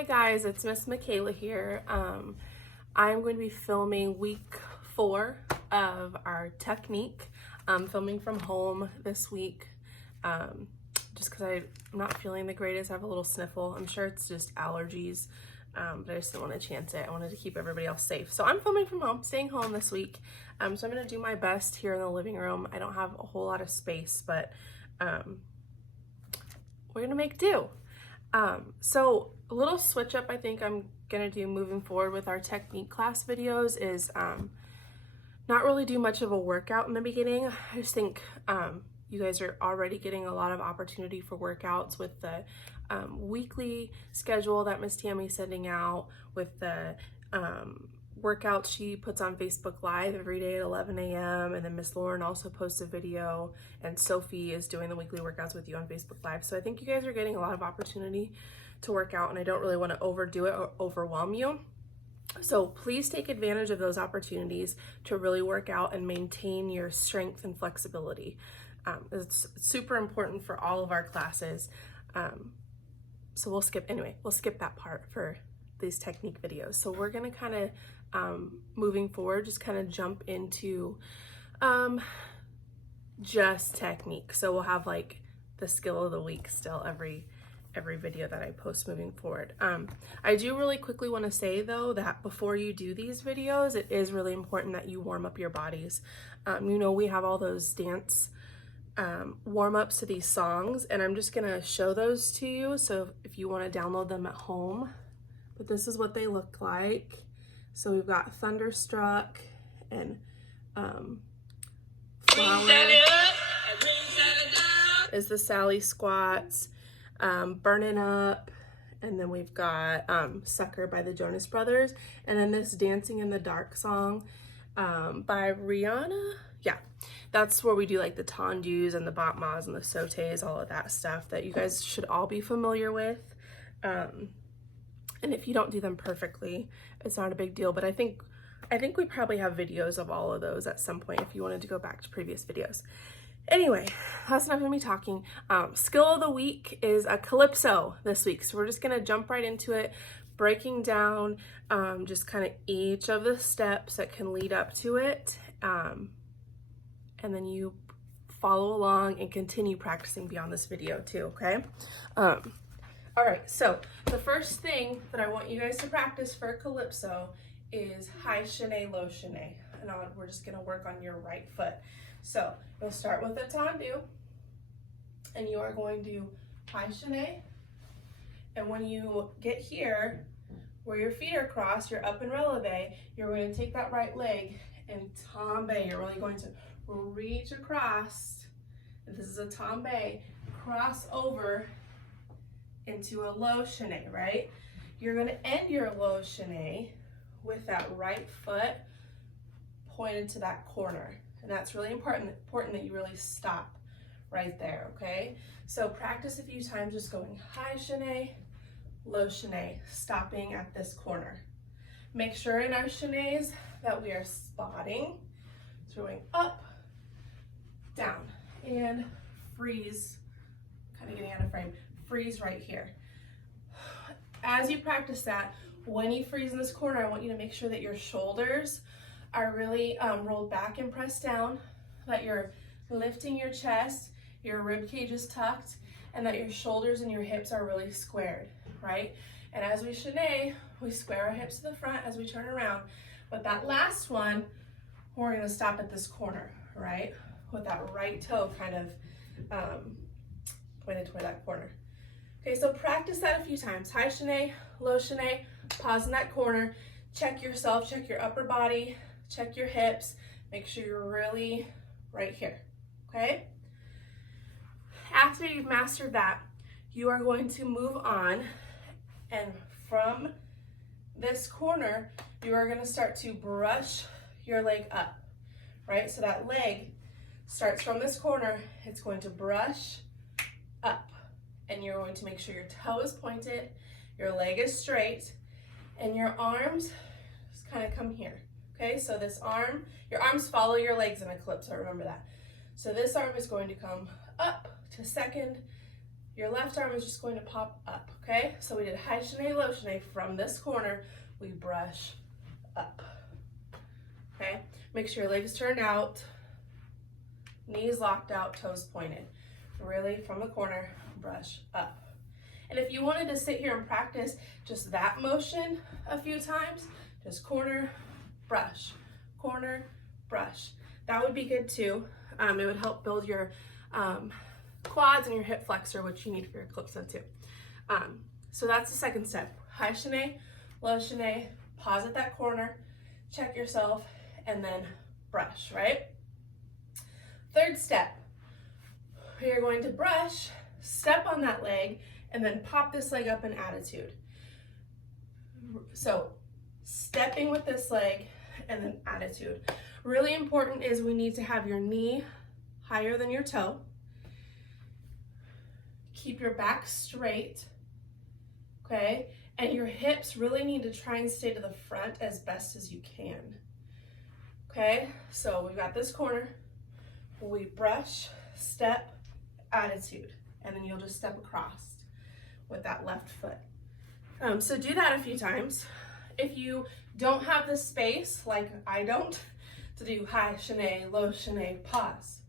Hi guys, it's Miss Michaela here. I'm going to be filming week 4 of our technique. I'm filming from home this week just because I'm not feeling the greatest. I have a little sniffle. I'm sure it's just allergies, but I just didn't want to chance it. I wanted to keep everybody else safe. So I'm filming from home, staying home this week. So I'm going to do my best here in the living room. I don't have a whole lot of space, but we're going to make do. So a little switch up I think I'm gonna do moving forward with our technique class videos is not really do much of a workout in the beginning. I just think you guys are already getting a lot of opportunity for workouts with the weekly schedule that Miss Tammy's sending out, with the workouts she puts on Facebook Live every day at 11 a.m. and then Miss Lauren also posts a video, and Sophie is doing the weekly workouts with you on Facebook Live. So I think you guys are getting a lot of opportunity to work out, and I don't really want to overdo it or overwhelm you. So please take advantage of those opportunities to really work out and maintain your strength and flexibility. It's super important for all of our classes. So we'll skip that part for these technique videos. So we're gonna kind of moving forward just kind of jump into just technique. So we'll have like the skill of the week still every video that I post moving forward. I do really quickly want to say though that before you do these videos, it is really important that you warm up your bodies. You know, we have all those dance warm-ups to these songs, and I'm just gonna show those to you, so if you want to download them at home. But this is what they look like. So we've got Thunderstruck and Flower is the Sally squats, Burnin' Up, and then we've got Sucker by the Jonas Brothers, and then this Dancing in the Dark song by Rihanna. Yeah, that's where we do like the tendus and the battements and the sautés, all of that stuff that you guys should all be familiar with. And if you don't do them perfectly, it's not a big deal, but I think we probably have videos of all of those at some point if you wanted to go back to previous videos. Anyway, that's enough of me talking. Skill of the week is a calypso this week. So we're just gonna jump right into it, breaking down just kind of each of the steps that can lead up to it. And then you follow along and continue practicing beyond this video too, okay? All right, so the first thing that I want you guys to practice for calypso is high chaîné, low chaîné. And we're just gonna work on your right foot. So you'll start with a tendu, and you are going to high chaîné. And when you get here, where your feet are crossed, you're up in releve, you're going to take that right leg and tombe. You're really going to reach across. This is a tombe, cross over into a low chaîné, right? You're going to end your low chaîné with that right foot pointed to that corner. And that's really important that you really stop right there, okay? So practice a few times just going high chaîné, low chaîné, stopping at this corner. Make sure in our chaînés that we are spotting, so we're going up, down, and freeze, kind of getting out of frame, freeze right here. As you practice that, when you freeze in this corner, I want you to make sure that your shoulders are really rolled back and pressed down, that you're lifting your chest, your rib cage is tucked, and that your shoulders and your hips are really squared, right? And as we chaîné, we square our hips to the front as we turn around. But that last one, we're gonna stop at this corner, right? With that right toe kind of pointed toward that corner. Okay, so practice that a few times. High chaîné, low chaîné, pause in that corner, check yourself, check your upper body, check your hips, make sure you're really right here, okay? After you've mastered that, you are going to move on, and from this corner, you are gonna start to brush your leg up, right? So that leg starts from this corner, it's going to brush up, and you're going to make sure your toe is pointed, your leg is straight, and your arms just kind of come here, okay? So this arm, your arms follow your legs in a calypso, remember that. So this arm is going to come up to second, Your left arm is just going to pop up, okay? So we did high chaîné, low chaîné. From this corner, we brush up, okay? Make sure your legs turned out, knees locked out, toes pointed. Really, from the corner, brush up. And if you wanted to sit here and practice just that motion a few times, just corner, brush, corner, brush. That would be good too. It would help build your quads and your hip flexor, which you need for your calypso too. So that's the second step. High chaîné, low chaîné, pause at that corner, check yourself, and then brush, right? Third step, we are going to brush, step on that leg, and then pop this leg up in attitude. So stepping with this leg and then attitude. Really important is we need to have your knee higher than your toe. Keep your back straight, okay? And your hips really need to try and stay to the front as best as you can, okay? So we've got this corner, we brush, step, attitude, and then you'll just step across with that left foot. So do that a few times. If you don't have the space, like I don't, to do high chaîné, low chaîné, pause,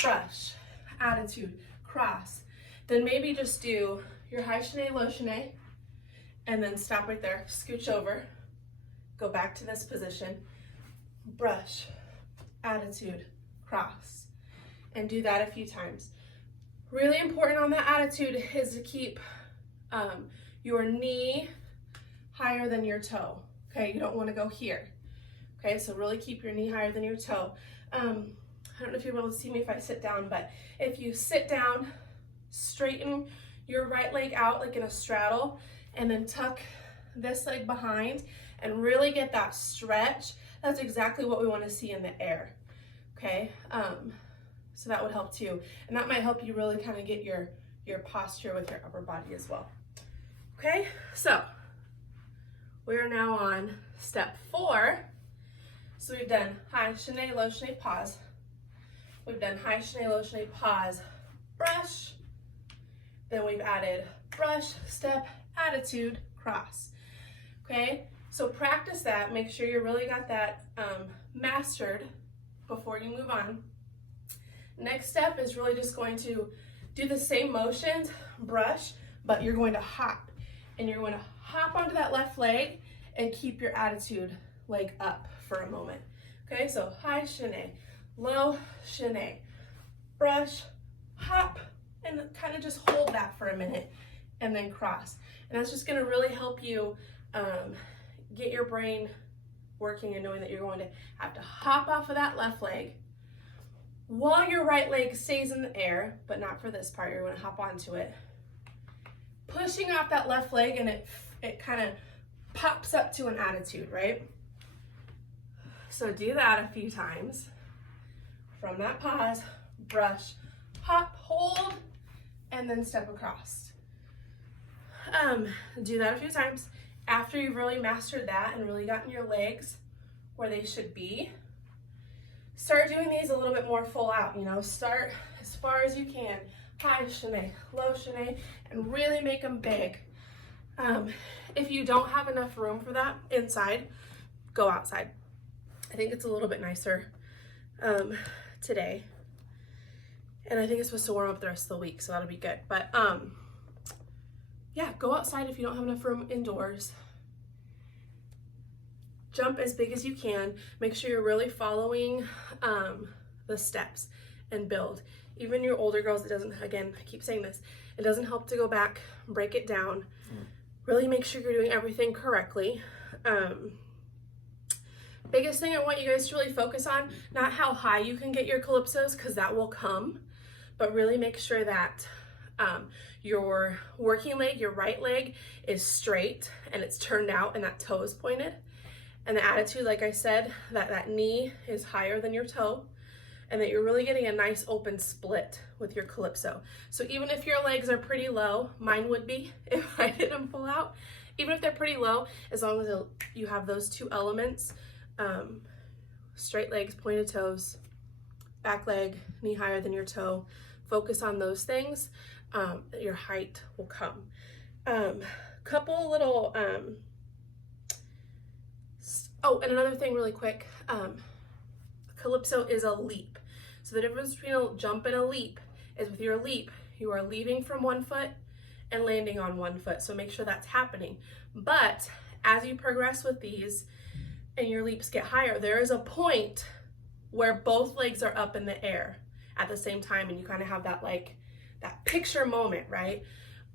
brush, attitude, cross, then maybe just do your high chaîné, low chaîné, and then stop right there, scooch over, go back to this position, brush, attitude, cross, and do that a few times. Really important on that attitude is to keep your knee higher than your toe, okay? You don't want to go here, okay? So really keep your knee higher than your toe. I don't know if you'll be able to see me if I sit down, but if you sit down, straighten your right leg out like in a straddle, and then tuck this leg behind and really get that stretch. That's exactly what we want to see in the air, okay? So that would help too. And that might help you really kind of get your posture with your upper body as well. Okay, so we are now on step 4. So we've done high chaîné, low chaîné, pause. We've done high chaîné, low chaîné, pause, brush. Then we've added brush, step, attitude, cross. Okay, so practice that. Make sure you really got that mastered before you move on. Next step is really just going to do the same motions, brush, but you're going to hop. And you're going to hop onto that left leg and keep your attitude leg up for a moment. Okay, so high chaîné, low chaîné, brush, hop, and kind of just hold that for a minute and then cross. And that's just going to really help you get your brain working and knowing that you're going to have to hop off of that left leg while your right leg stays in the air, but not for this part. You're going to hop onto it, pushing off that left leg, and it kind of pops up to an attitude, right? So do that a few times. From that pause, brush, hop, hold, and then step across. Do that a few times. After you've really mastered that and really gotten your legs where they should be, start doing these a little bit more full out, start as far as you can. High chaîné, low chaîné, and really make them big. If you don't have enough room for that inside, go outside. I think it's a little bit nicer today. And I think it's supposed to warm up the rest of the week, so that'll be good. But yeah, go outside if you don't have enough room indoors. Jump as big as you can. Make sure you're really following the steps and build. Even your older girls, it doesn't, again, I keep saying this, it doesn't help to go back, break it down. Really make sure you're doing everything correctly. Biggest thing I want you guys to really focus on, not how high you can get your calypsos, because that will come, but really make sure that your working leg, your right leg, is straight and it's turned out and that toe is pointed. And the attitude, like I said, that knee is higher than your toe, and that you're really getting a nice open split with your calypso. So even if your legs are pretty low, mine would be if I didn't pull out, even if they're pretty low, as long as you have those two elements, straight legs, pointed toes, back leg, knee higher than your toe, focus on those things. your height will come. Couple little, oh, and another thing really quick, calypso is a leap. So the difference between a jump and a leap is with your leap, you are leaving from one foot and landing on one foot. So make sure that's happening. But as you progress with these and your leaps get higher, there is a point where both legs are up in the air at the same time, and you kind of have that like that picture moment, right?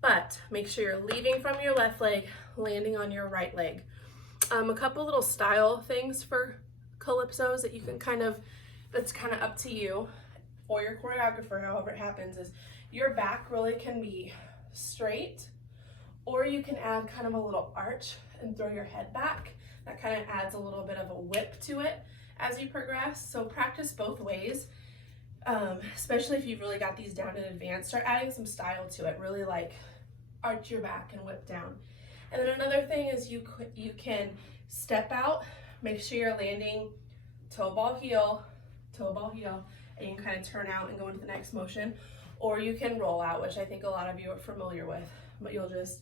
But make sure you're leaving from your left leg, landing on your right leg. A couple little style things for calypsos that you can that's kind of up to you or your choreographer, however it happens, is your back really can be straight, or you can add kind of a little arch and throw your head back. That kind of adds a little bit of a whip to it as you progress. So practice both ways, especially if you've really got these down in advance. Start adding some style to it, really like arch your back and whip down. And then another thing is you can step out, make sure you're landing toe ball heel, and you can kind of turn out and go into the next motion. Or you can roll out, which I think a lot of you are familiar with, but you'll just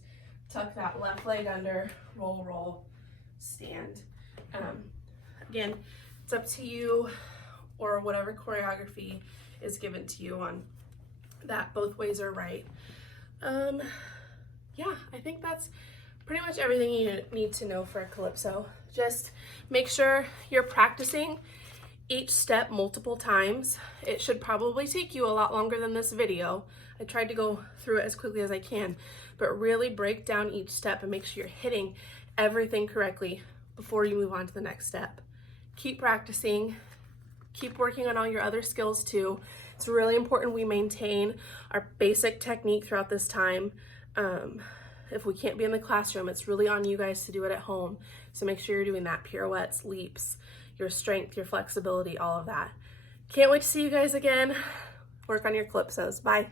tuck that left leg under, roll, roll, stand. Again, it's up to you or whatever choreography is given to you on that. Both ways are right. Yeah, I think that's pretty much everything you need to know for a calypso. Just make sure you're practicing each step multiple times. It should probably take you a lot longer than this video. I tried to go through it as quickly as I can, but really break down each step and make sure you're hitting everything correctly before you move on to the next step. Keep practicing, keep working on all your other skills too. It's really important we maintain our basic technique throughout this time. If we can't be in the classroom, it's really on you guys to do it at home. So make sure you're doing that, pirouettes, leaps, your strength, your flexibility, all of that. Can't wait to see you guys again. Work on your calypsos. Bye.